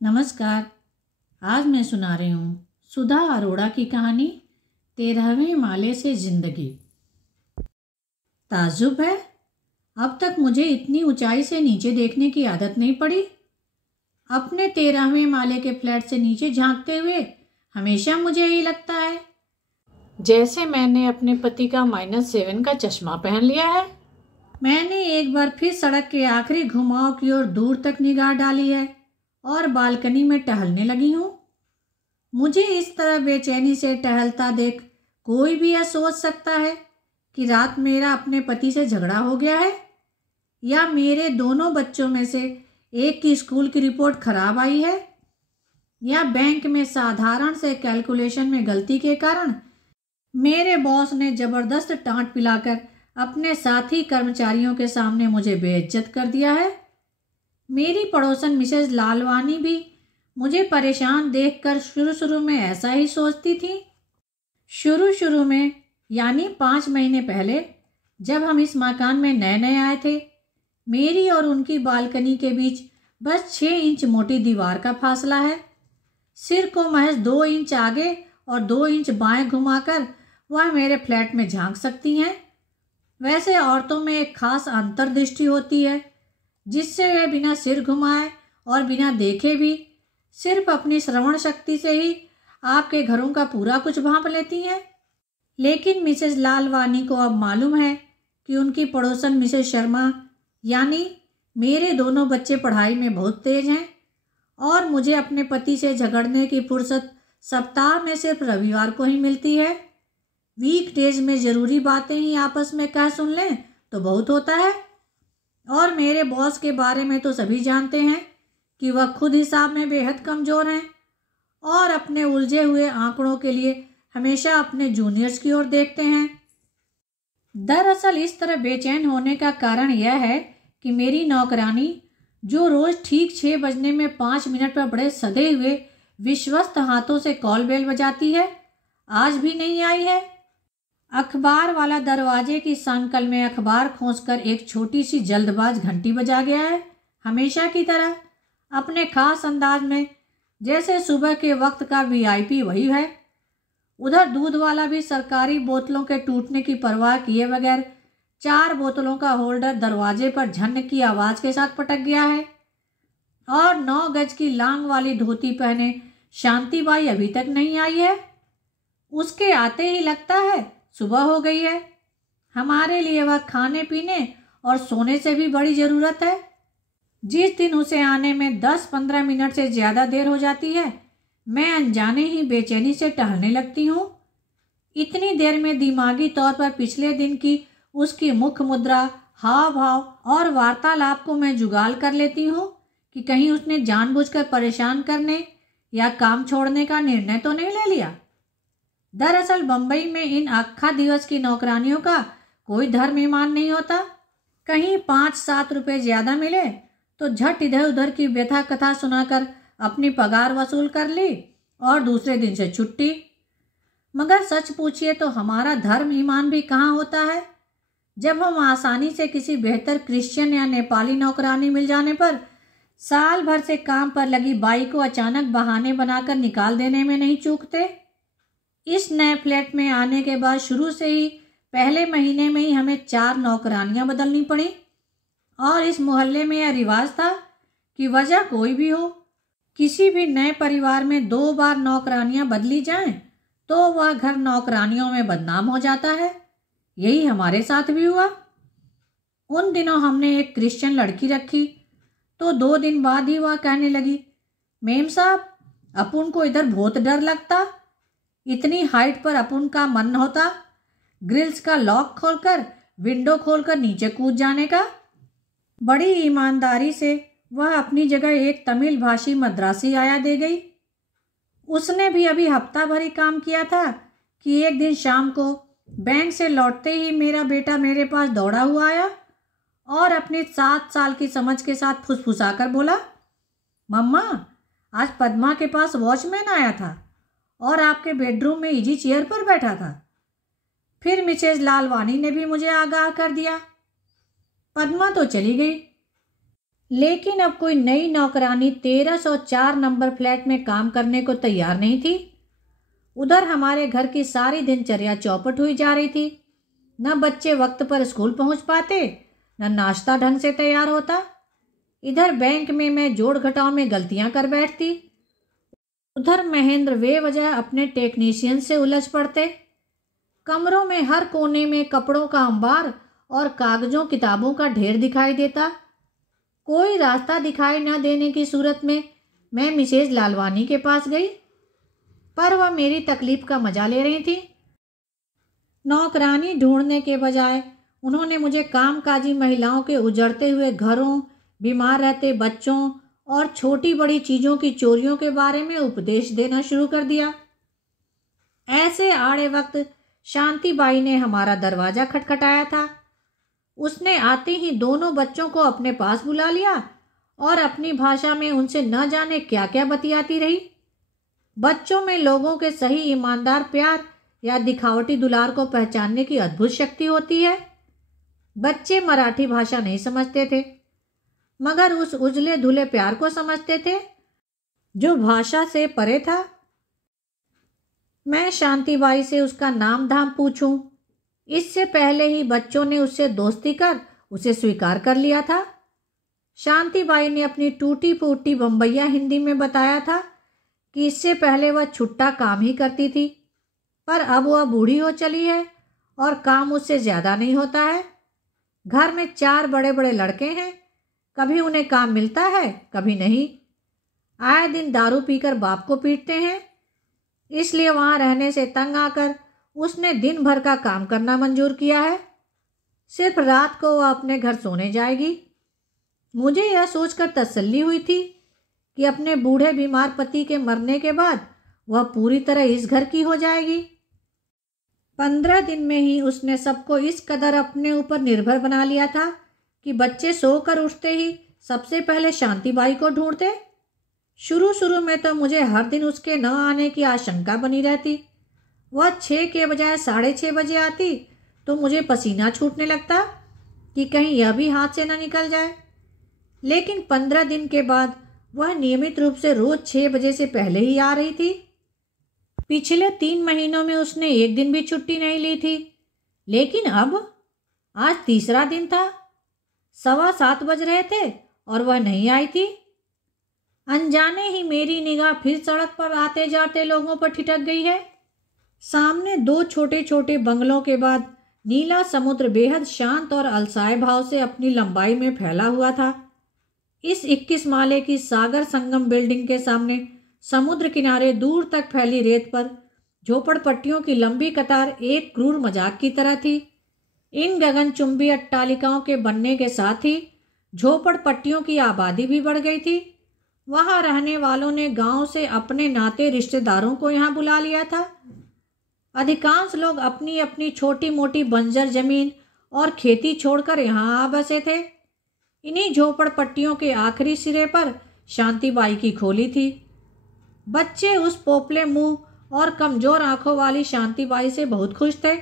नमस्कार। आज मैं सुना रही हूँ सुधा अरोड़ा की कहानी 13वें माले से जिंदगी। ताज्जुब है, अब तक मुझे इतनी ऊंचाई से नीचे देखने की आदत नहीं पड़ी। अपने 13वें माले के फ्लैट से नीचे झांकते हुए हमेशा मुझे यही लगता है जैसे मैंने अपने पति का -7 का चश्मा पहन लिया है। मैंने एक बार फिर सड़क के आखिरी घुमाव की ओर दूर तक निगाह डाली है और बालकनी में टहलने लगी हूँ। मुझे इस तरह बेचैनी से टहलता देख कोई भी यह सोच सकता है कि रात मेरा अपने पति से झगड़ा हो गया है या मेरे दोनों बच्चों में से एक की स्कूल की रिपोर्ट खराब आई है या बैंक में साधारण से कैलकुलेशन में गलती के कारण मेरे बॉस ने जबरदस्त डांट पिलाकर अपने साथी कर्मचारियों के सामने मुझे बेइज्जत कर दिया है। मेरी पड़ोसन मिसेज लालवानी भी मुझे परेशान देखकर शुरू में ऐसा ही सोचती थी। शुरू में यानी 5 महीने पहले जब हम इस मकान में नए नए आए थे, मेरी और उनकी बालकनी के बीच बस 6 इंच मोटी दीवार का फासला है। सिर को महज 2 इंच आगे और 2 इंच बाएं घुमाकर वह मेरे फ्लैट में झांक सकती हैं। वैसे औरतों में एक खास अंतर्दृष्टि होती है जिससे वे बिना सिर घुमाए और बिना देखे भी सिर्फ अपनी श्रवण शक्ति से ही आपके घरों का पूरा कुछ भांप लेती हैं। लेकिन मिसेज लालवानी को अब मालूम है कि उनकी पड़ोसन मिसेज शर्मा यानी मेरे दोनों बच्चे पढ़ाई में बहुत तेज हैं और मुझे अपने पति से झगड़ने की फुर्सत सप्ताह में सिर्फ रविवार को ही मिलती है। वीकडेज में ज़रूरी बातें ही आपस में कह सुन लें तो बहुत होता है। और मेरे बॉस के बारे में तो सभी जानते हैं कि वह खुद हिसाब में बेहद कमज़ोर हैं और अपने उलझे हुए आंकड़ों के लिए हमेशा अपने जूनियर्स की ओर देखते हैं। दरअसल इस तरह बेचैन होने का कारण यह है कि मेरी नौकरानी, जो रोज़ ठीक 6 बजने में 5 मिनट पर बड़े सधे हुए विश्वस्त हाथों से कॉल बेल बजाती है, आज भी नहीं आई है। अखबार वाला दरवाजे की सांकल में अखबार खोंचकर एक छोटी सी जल्दबाज घंटी बजा गया है, हमेशा की तरह अपने खास अंदाज में, जैसे सुबह के वक्त का वीआईपी वही है। उधर दूध वाला भी सरकारी बोतलों के टूटने की परवाह किए बगैर 4 बोतलों का होल्डर दरवाजे पर झन की आवाज़ के साथ पटक गया है और 9 गज की लांग वाली धोती पहने शांतिबाई अभी तक नहीं आई है। उसके आते ही लगता है सुबह हो गई है। हमारे लिए वह खाने पीने और सोने से भी बड़ी ज़रूरत है। जिस दिन उसे आने में 10-15 मिनट से ज़्यादा देर हो जाती है, मैं अनजाने ही बेचैनी से टहलने लगती हूँ। इतनी देर में दिमागी तौर पर पिछले दिन की उसकी मुख मुद्रा, हाव भाव और वार्तालाप को मैं जुगाल कर लेती हूँ कि कहीं उसने जानबूझकर परेशान करने या काम छोड़ने का निर्णय तो नहीं ले लिया। दरअसल बंबई में इन अक्खा दिवस की नौकरानियों का कोई धर्म ईमान नहीं होता। कहीं 5-7 रुपये ज़्यादा मिले तो झट इधर उधर की व्यथा कथा सुनाकर अपनी पगार वसूल कर ली और दूसरे दिन से छुट्टी। मगर सच पूछिए तो हमारा धर्म ईमान भी कहाँ होता है जब हम आसानी से किसी बेहतर क्रिश्चियन या नेपाली नौकरानी मिल जाने पर साल भर से काम पर लगी बाई को अचानक बहाने बनाकर निकाल देने में नहीं चूकते। इस नए फ्लैट में आने के बाद शुरू से ही पहले महीने में ही हमें 4 नौकरानियां बदलनी पड़ी और इस मोहल्ले में यह रिवाज था कि वजह कोई भी हो, किसी भी नए परिवार में 2 बार नौकरानियां बदली जाएं तो वह घर नौकरानियों में बदनाम हो जाता है। यही हमारे साथ भी हुआ। उन दिनों हमने एक क्रिश्चियन लड़की रखी तो 2 दिन बाद ही वह कहने लगी, मेम साहब अपुन को इधर बहुत डर लगता। इतनी हाइट पर अपुन का मन होता ग्रिल्स का लॉक खोलकर विंडो खोलकर नीचे कूद जाने का। बड़ी ईमानदारी से वह अपनी जगह एक तमिल भाषी मद्रासी आया दे गई। उसने भी अभी हफ्ता भर ही काम किया था कि एक दिन शाम को बैंक से लौटते ही मेरा बेटा मेरे पास दौड़ा हुआ आया और अपनी 7 साल की समझ के साथ फुसफुसाकर बोला, मम्मा आज पद्मा के पास वॉचमैन आया था और आपके बेडरूम में इजी चेयर पर बैठा था। फिर मिसेज लालवानी ने भी मुझे आगाह कर दिया। पद्मा तो चली गई लेकिन अब कोई नई नौकरानी 1304 नंबर फ्लैट में काम करने को तैयार नहीं थी। उधर हमारे घर की सारी दिनचर्या चौपट हुई जा रही थी। न बच्चे वक्त पर स्कूल पहुंच पाते, न नाश्ता ढंग से तैयार होता। इधर बैंक में मैं जोड़ घटाव में गलतियां कर बैठती, उधर महेंद्र बेवजह अपने टेक्नीशियन से उलझ पड़ते। कमरों में हर कोने में कपड़ों का अंबार और कागजों किताबों का ढेर दिखाई देता। कोई रास्ता दिखाई न देने की सूरत में मैं मिसेज लालवानी के पास गई, पर वह मेरी तकलीफ का मजा ले रही थी। नौकरानी ढूंढने के बजाय उन्होंने मुझे कामकाजी महिलाओं के उजड़ते हुए घरों, बीमार रहते बच्चों और छोटी बड़ी चीज़ों की चोरियों के बारे में उपदेश देना शुरू कर दिया। ऐसे आड़े वक्त शांतिबाई ने हमारा दरवाज़ा खटखटाया था। उसने आते ही दोनों बच्चों को अपने पास बुला लिया और अपनी भाषा में उनसे न जाने क्या क्या बतियाती रही। बच्चों में लोगों के सही ईमानदार प्यार या दिखावटी दुलार को पहचानने की अद्भुत शक्ति होती है। बच्चे मराठी भाषा नहीं समझते थे, मगर उस उजले धुले प्यार को समझते थे जो भाषा से परे था। मैं शांतिबाई से उसका नाम धाम पूछूं, इससे पहले ही बच्चों ने उससे दोस्ती कर उसे स्वीकार कर लिया था। शांतिबाई ने अपनी टूटी फूटी बम्बैया हिंदी में बताया था कि इससे पहले वह छुट्टा काम ही करती थी, पर अब वह बूढ़ी हो चली है और काम उससे ज़्यादा नहीं होता है। घर में 4 बड़े बड़े लड़के हैं, कभी उन्हें काम मिलता है कभी नहीं। आए दिन दारू पीकर बाप को पीटते हैं, इसलिए वहाँ रहने से तंग आकर उसने दिन भर का काम करना मंजूर किया है। सिर्फ रात को वह अपने घर सोने जाएगी। मुझे यह सोचकर तसल्ली हुई थी कि अपने बूढ़े बीमार पति के मरने के बाद वह पूरी तरह इस घर की हो जाएगी। 15 दिन में ही उसने सबको इस कदर अपने ऊपर निर्भर बना लिया था कि बच्चे सोकर उठते ही सबसे पहले शांतिबाई को ढूंढते। शुरू में तो मुझे हर दिन उसके न आने की आशंका बनी रहती। वह 6 के बजाय 6:30 बजे आती तो मुझे पसीना छूटने लगता कि कहीं यह भी हाथ से न निकल जाए। लेकिन 15 दिन के बाद वह नियमित रूप से रोज 6 बजे से पहले ही आ रही थी। पिछले 3 महीनों में उसने एक दिन भी छुट्टी नहीं ली थी। लेकिन अब आज तीसरा दिन था, 7:15 बज रहे थे और वह नहीं आई थी। अनजाने ही मेरी निगाह फिर सड़क पर आते जाते लोगों पर ठिठक गई है। सामने 2 छोटे छोटे बंगलों के बाद नीला समुद्र बेहद शांत और अलसाए भाव से अपनी लंबाई में फैला हुआ था। इस 21 माले की सागर संगम बिल्डिंग के सामने समुद्र किनारे दूर तक फैली रेत पर झोपड़पट्टियों की लंबी कतार एक क्रूर मजाक की तरह थी। इन गगनचुंबी अट्टालिकाओं के बनने के साथ ही झोपड़पट्टियों की आबादी भी बढ़ गई थी। वहां रहने वालों ने गांव से अपने नाते रिश्तेदारों को यहाँ बुला लिया था। अधिकांश लोग अपनी अपनी छोटी मोटी बंजर जमीन और खेती छोड़कर यहाँ आ बसे थे। इन्हीं झोपड़पट्टियों के आखिरी सिरे पर शांतिबाई की खोली थी। बच्चे उस पोपले मुंह और कमजोर आंखों वाली शांतिबाई से बहुत खुश थे।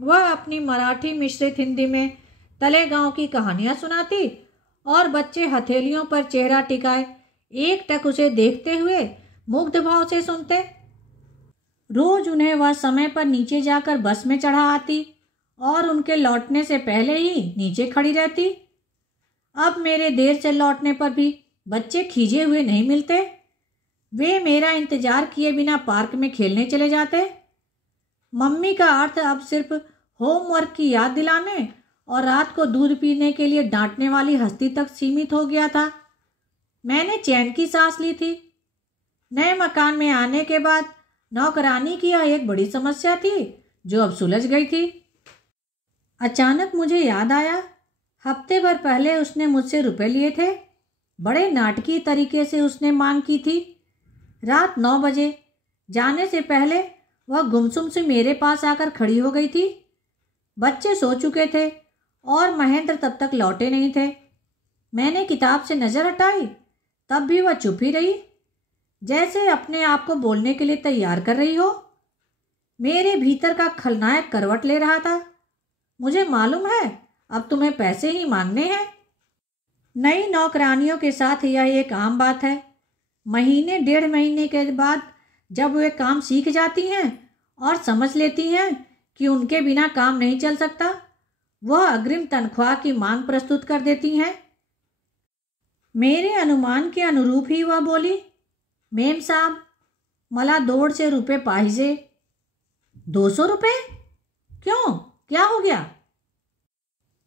वह अपनी मराठी मिश्रित हिंदी में तलेगांव की कहानियां सुनाती और बच्चे हथेलियों पर चेहरा टिकाए एकटक उसे देखते हुए मुग्ध भाव से सुनते। रोज उन्हें वह समय पर नीचे जाकर बस में चढ़ा आती और उनके लौटने से पहले ही नीचे खड़ी रहती। अब मेरे देर से लौटने पर भी बच्चे खींचे हुए नहीं मिलते। वे मेरा इंतजार किए बिना पार्क में खेलने चले जाते। मम्मी का अर्थ अब सिर्फ होमवर्क की याद दिलाने और रात को दूध पीने के लिए डांटने वाली हस्ती तक सीमित हो गया था। मैंने चैन की सांस ली थी। नए मकान में आने के बाद नौकरानी की यह एक बड़ी समस्या थी जो अब सुलझ गई थी। अचानक मुझे याद आया, हफ्ते भर पहले उसने मुझसे रुपए लिए थे। बड़े नाटकीय तरीके से उसने मांग की थी। रात 9 बजे जाने से पहले वह गुमसुम से मेरे पास आकर खड़ी हो गई थी। बच्चे सो चुके थे और महेंद्र तब तक लौटे नहीं थे। मैंने किताब से नजर हटाई, तब भी वह चुप ही रही, जैसे अपने आप को बोलने के लिए तैयार कर रही हो। मेरे भीतर का खलनायक करवट ले रहा था। मुझे मालूम है अब तुम्हें पैसे ही मांगने हैं। नई नौकरानियों के साथ यह एक आम बात है। महीने 1.5 महीने के बाद जब वे काम सीख जाती हैं और समझ लेती हैं कि उनके बिना काम नहीं चल सकता, वह अग्रिम तनख्वाह की मांग प्रस्तुत कर देती हैं। मेरे अनुमान के अनुरूप ही वह बोली, मेम साहब, मला 150 रुपये पाहिजे। 200 रुपये? क्यों, क्या हो गया?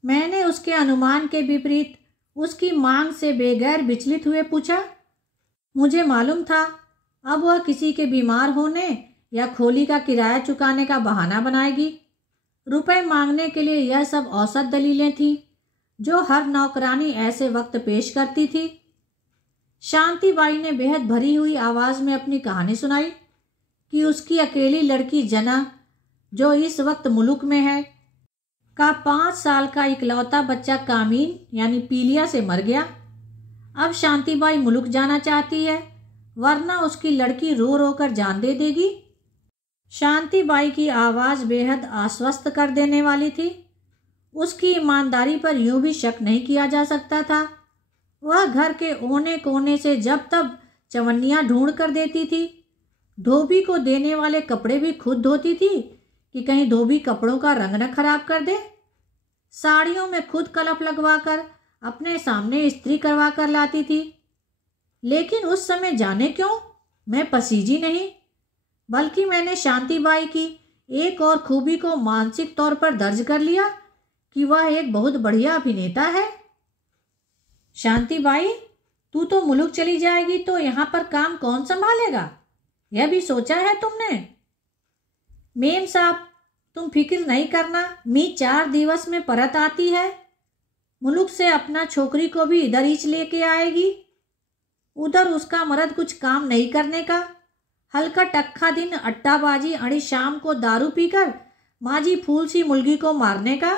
मैंने उसके अनुमान के विपरीत उसकी मांग से बेगैर विचलित हुए पूछा। मुझे मालूम था अब वह किसी के बीमार होने या खोली का किराया चुकाने का बहाना बनाएगी। रुपए मांगने के लिए यह सब औसत दलीलें थीं जो हर नौकरानी ऐसे वक्त पेश करती थी। शांति बाई ने बेहद भरी हुई आवाज़ में अपनी कहानी सुनाई कि उसकी अकेली लड़की जना, जो इस वक्त मुल्क में है, का 5 साल का इकलौता बच्चा कामीन यानी पीलिया से मर गया। अब शांतिबाई मुल्क जाना चाहती है, वरना उसकी लड़की रो रो कर जान दे देगी। शांतिबाई की आवाज़ बेहद आश्वस्त कर देने वाली थी। उसकी ईमानदारी पर यूं भी शक नहीं किया जा सकता था। वह घर के कोने कोने से जब तब चवन्नियाँ ढूंढ कर देती थी। धोबी को देने वाले कपड़े भी खुद धोती थी कि कहीं धोबी कपड़ों का रंग न खराब कर दे। साड़ियों में खुद कलप लगवाकर अपने सामने इस्त्री करवा कर लाती थी। लेकिन उस समय जाने क्यों मैं पसीजी नहीं, बल्कि मैंने शांतिबाई की एक और खूबी को मानसिक तौर पर दर्ज कर लिया कि वह एक बहुत बढ़िया अभिनेता है। शांतिबाई, तू तो मुल्क चली जाएगी तो यहाँ पर काम कौन संभालेगा, यह भी सोचा है तुमने? मेम साहब, तुम फिक्र नहीं करना, मी 4 दिवस में परत आती है। मुल्क से अपना छोकरी को भी इधर ही लेके आएगी। उधर उसका मर्द कुछ काम नहीं करने का, हल्का टक्का दिन अट्टाबाजी अड़ी शाम को दारू पीकर माजी फूल सी मुर्गी को मारने का।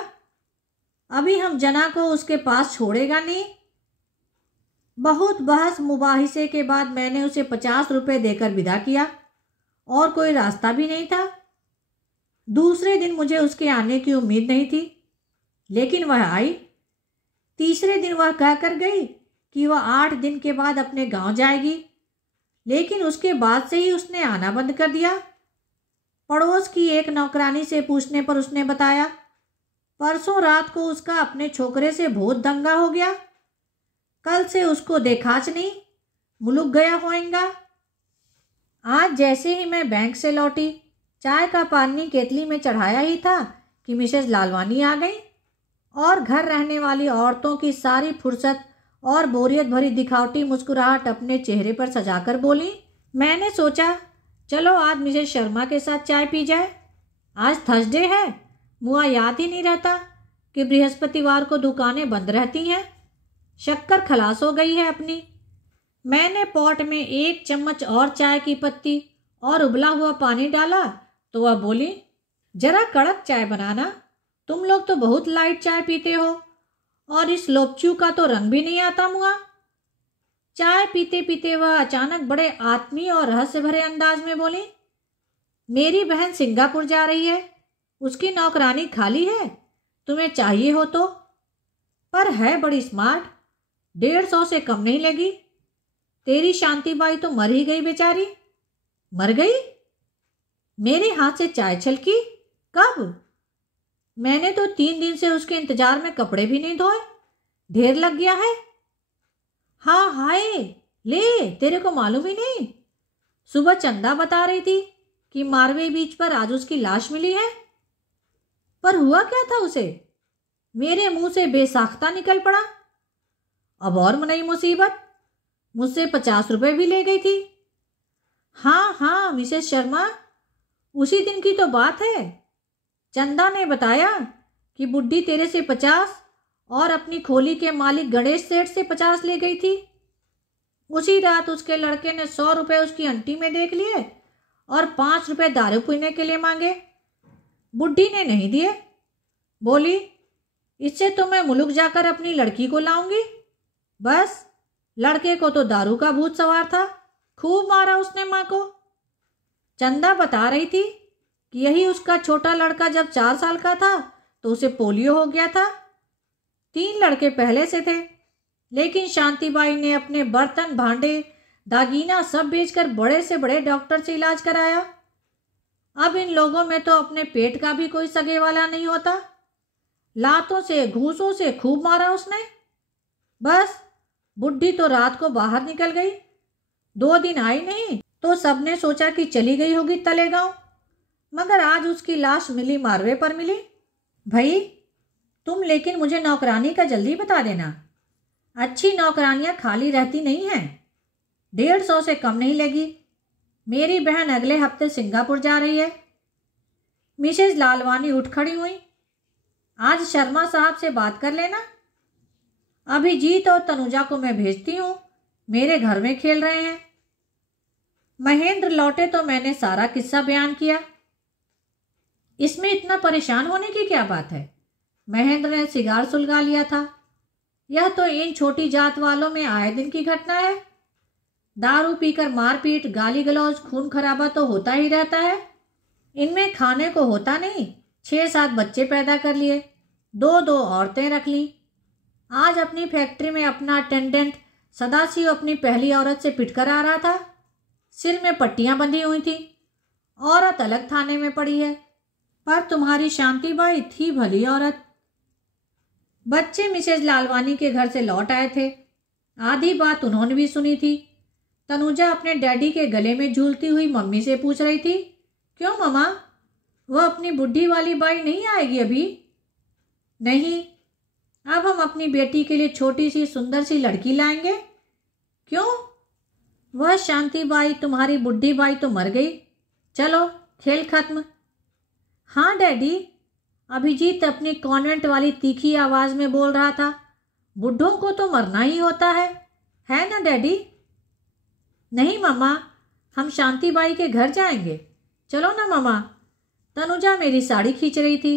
अभी हम जना को उसके पास छोड़ेगा नहीं। बहुत बहस मुबाहिसे के बाद मैंने उसे 50 रुपये देकर विदा किया और कोई रास्ता भी नहीं था। दूसरे दिन मुझे उसके आने की उम्मीद नहीं थी, लेकिन वह आई। तीसरे दिन वह कहकर गई कि वह 8 दिन के बाद अपने गांव जाएगी, लेकिन उसके बाद से ही उसने आना बंद कर दिया। पड़ोस की एक नौकरानी से पूछने पर उसने बताया, परसों रात को उसका अपने छोकरे से बहुत दंगा हो गया। कल से उसको देखाच नहीं, मुल्क गया होएगा। आज जैसे ही मैं बैंक से लौटी, चाय का पानी केतली में चढ़ाया ही था कि मिसेज लालवानी आ गई और घर रहने वाली औरतों की सारी फुर्सत और बोरियत भरी दिखावटी मुस्कुराहट अपने चेहरे पर सजाकर बोली, मैंने सोचा चलो आज मिसेज शर्मा के साथ चाय पी जाए। आज थर्सडे है, मुआ याद ही नहीं रहता कि बृहस्पतिवार को दुकानें बंद रहती हैं। शक्कर खलास हो गई है अपनी। मैंने पॉट में 1 चम्मच और चाय की पत्ती और उबला हुआ पानी डाला तो वह बोली, जरा कड़क चाय बनाना, तुम लोग तो बहुत लाइट चाय पीते हो और इस लोपचू का तो रंग भी नहीं आता मुआ। चाय पीते पीते वह अचानक बड़े आत्मीय और रहस्य भरे अंदाज में बोली, मेरी बहन सिंगापुर जा रही है, उसकी नौकरानी खाली है, तुम्हें चाहिए हो तो। पर है बड़ी स्मार्ट, 150 से कम नहीं लगी। तेरी शांतिबाई तो मर ही गई बेचारी। मर गई? मेरे हाथ से चाय छलकी। कब? मैंने तो 3 दिन से उसके इंतजार में कपड़े भी नहीं धोए, ढेर लग गया है। हाँ हाय, ले तेरे को मालूम ही नहीं। सुबह चंदा बता रही थी कि मारवे बीच पर आज उसकी लाश मिली है। पर हुआ क्या था उसे? मेरे मुंह से बेसाख्ता निकल पड़ा। अब और नई मुसीबत, मुझसे 50 रुपये भी ले गई थी। हाँ हाँ मिसेस शर्मा, उसी दिन की तो बात है। चंदा ने बताया कि बुड्ढी तेरे से 50 और अपनी खोली के मालिक गणेश सेठ से 50 ले गई थी। उसी रात उसके लड़के ने 100 रुपये उसकी अंटी में देख लिए और 5 रुपये दारू पीने के लिए मांगे। बुड्ढी ने नहीं दिए, बोली इससे तो मैं मुल्क जाकर अपनी लड़की को लाऊंगी। बस लड़के को तो दारू का भूत सवार था, खूब मारा उसने माँ को। चंदा बता रही थी कि यही उसका छोटा लड़का जब 4 साल का था तो उसे पोलियो हो गया था। 3 लड़के पहले से थे, लेकिन शांतिबाई ने अपने बर्तन भांडे दागीना सब बेचकर बड़े से बड़े डॉक्टर से इलाज कराया। अब इन लोगों में तो अपने पेट का भी कोई सगे वाला नहीं होता। लातों से घूंसों से खूब मारा उसने। बस बुढ़ी तो रात को बाहर निकल गई, 2 दिन आई नहीं तो सबने सोचा कि चली गई होगी तलेगांव, मगर आज उसकी लाश मिली मारवे पर मिली। भाई तुम लेकिन मुझे नौकरानी का जल्दी बता देना। अच्छी नौकरानियां खाली रहती नहीं हैं, 150 से कम नहीं लगी। मेरी बहन अगले हफ्ते सिंगापुर जा रही है। मिसेज लालवानी उठ खड़ी हुई। आज शर्मा साहब से बात कर लेना। अभिजीत और तनुजा को मैं भेजती हूँ, मेरे घर में खेल रहे हैं। महेंद्र लौटे तो मैंने सारा किस्सा बयान किया। इसमें इतना परेशान होने की क्या बात है? महेंद्र ने सिगार सुलगा लिया था। यह तो इन छोटी जात वालों में आए दिन की घटना है। दारू पीकर मारपीट, गाली गलौज, खून खराबा तो होता ही रहता है। इनमें खाने को होता नहीं। 6-7 बच्चे पैदा कर लिए, 2-2 औरतें रख ली। आज अपनी फैक्ट्री में अपना अटेंडेंट सदाशिव अपनी पहली औरत से पिटकर आ रहा था। सिर में पट्टियां बंधी हुई थी। औरत अलग थाने में पड़ी है, पर तुम्हारी शांतिबाई थी भली औरत। बच्चे मिसेज लालवानी के घर से लौट आए थे। आधी बात उन्होंने भी सुनी थी। तनुजा अपने डैडी के गले में झूलती हुई मम्मी से पूछ रही थी, क्यों मम्मा, वह अपनी बुढ़ी वाली बाई नहीं आएगी अभी? नहीं, अब हम अपनी बेटी के लिए छोटी सी सुंदर सी लड़की लाएंगे। क्यों? वह शांतिबाई तुम्हारी बुढ़ी बाई तो मर गई। चलो खेल खत्म। हाँ डैडी, अभिजीत अपनी कॉन्वेंट वाली तीखी आवाज में बोल रहा था। बुढ़ों को तो मरना ही होता है ना डैडी? नहीं मम्मा, हम शांतिबाई के घर जाएंगे। चलो ना मम्मा। तनुजा मेरी साड़ी खींच रही थी।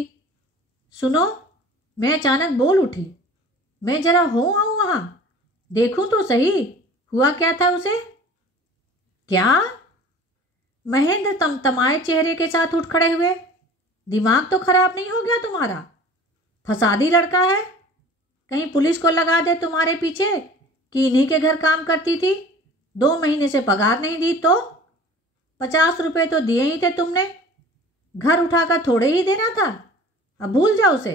सुनो, मैं अचानक बोल उठी, मैं जरा हो आऊं वहां, देखूं तो सही हुआ क्या था उसे। क्या? महेंद्र तमतमाए चेहरे के साथ उठ खड़े हुए। दिमाग तो खराब नहीं हो गया तुम्हारा? फसादी लड़का है, कहीं पुलिस को लगा दे तुम्हारे पीछे कि इन्हीं के घर काम करती थी। 2 महीने से पगार नहीं दी तो 50 रुपए तो दिए ही थे तुमने। घर उठाकर थोड़े ही देना था, अब भूल जाओ उसे।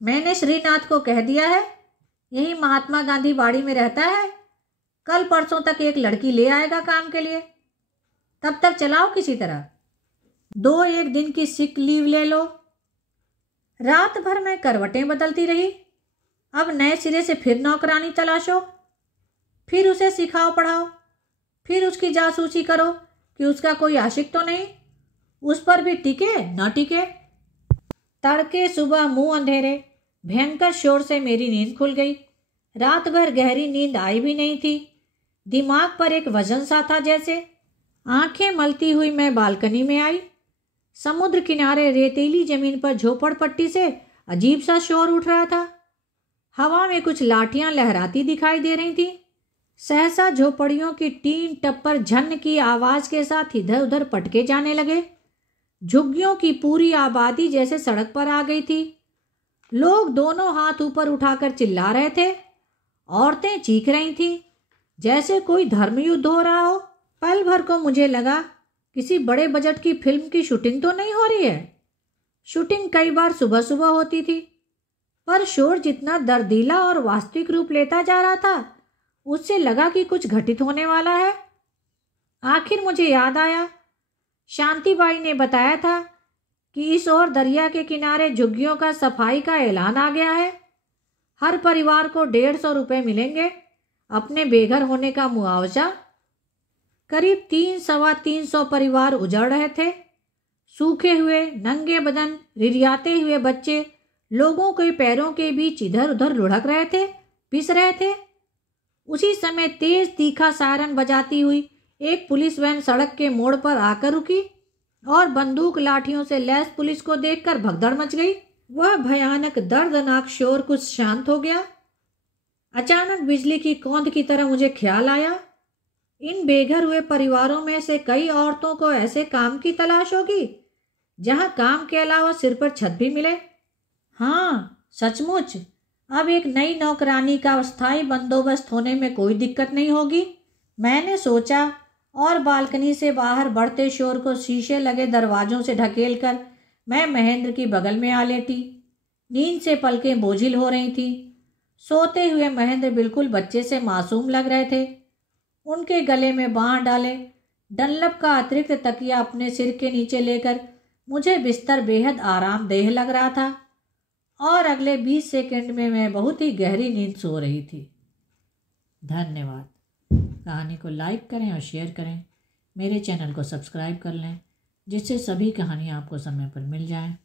मैंने श्रीनाथ को कह दिया है, यही महात्मा गांधी बाड़ी में रहता है। कल परसों तक एक लड़की ले आएगा काम के लिए। तब तक चलाओ किसी तरह। 2-1 दिन की सिक लीव ले लो। रात भर मैं करवटें बदलती रही। अब नए सिरे से फिर नौकरानी तलाशो, फिर उसे सिखाओ पढ़ाओ, फिर उसकी जासूसी करो कि उसका कोई आशिक तो नहीं, उस पर भी टिके न टिके। तड़के सुबह मुंह अंधेरे भयंकर शोर से मेरी नींद खुल गई। रात भर गहरी नींद आई भी नहीं थी। दिमाग पर एक वजन सा था जैसे। आंखें मलती हुई मैं बालकनी में आई। समुद्र किनारे रेतीली जमीन पर झोपड़पट्टी से अजीब सा शोर उठ रहा था। हवा में कुछ लाठियां लहराती दिखाई दे रही थी। सहसा झोपड़ियों की टीन टप्पर झन की आवाज के साथ इधर उधर पटके जाने लगे। झुग्गियों की पूरी आबादी जैसे सड़क पर आ गई थी। लोग दोनों हाथ ऊपर उठाकर चिल्ला रहे थे। औरतें चीख रही थीं, जैसे कोई धर्मयुद्ध हो रहा हो। पल भर को मुझे लगा किसी बड़े बजट की फिल्म की शूटिंग तो नहीं हो रही है। शूटिंग कई बार सुबह सुबह होती थी, पर शोर जितना दर्दीला और वास्तविक रूप लेता जा रहा था, उससे लगा कि कुछ घटित होने वाला है। आखिर मुझे याद आया, शांतिबाई ने बताया था कि इस ओर दरिया के किनारे झुग्गियों का सफाई का ऐलान आ गया है। हर परिवार को 150 रुपये मिलेंगे, अपने बेघर होने का मुआवजा। करीब 300-325 परिवार उजड़ रहे थे। सूखे हुए, नंगे बदन, रिरियाते हुए बच्चे लोगों के पैरों के बीच इधर उधर लुढ़क रहे थे, पिस रहे थे। उसी समय तेज तीखा सायरन बजाती हुई एक पुलिस वैन सड़क के मोड़ पर आकर रुकी और बंदूक लाठियों से लैस पुलिस को देखकर भगदड़ मच गई। वह भयानक दर्दनाक शोर कुछ शांत हो गया। अचानक बिजली की कौंध की तरह मुझे ख्याल आया, इन बेघर हुए परिवारों में से कई औरतों को ऐसे काम की तलाश होगी जहां काम के अलावा सिर पर छत भी मिले। हाँ सचमुच, अब एक नई नौकरानी का स्थायी बंदोबस्त होने में कोई दिक्कत नहीं होगी, मैंने सोचा, और बालकनी से बाहर बढ़ते शोर को शीशे लगे दरवाजों से ढकेलकर मैं महेंद्र की बगल में आ लेटी। नींद से पलकें बोझिल हो रही थीं। सोते हुए महेंद्र बिल्कुल बच्चे से मासूम लग रहे थे। उनके गले में बांह डाले डनलप का अतिरिक्त तकिया अपने सिर के नीचे लेकर मुझे बिस्तर बेहद आरामदेह लग रहा था और अगले 20 सेकंड में मैं बहुत ही गहरी नींद सो रही थी। धन्यवाद। कहानी को लाइक करें और शेयर करें। मेरे चैनल को सब्सक्राइब कर लें जिससे सभी कहानियाँ आपको समय पर मिल जाएं।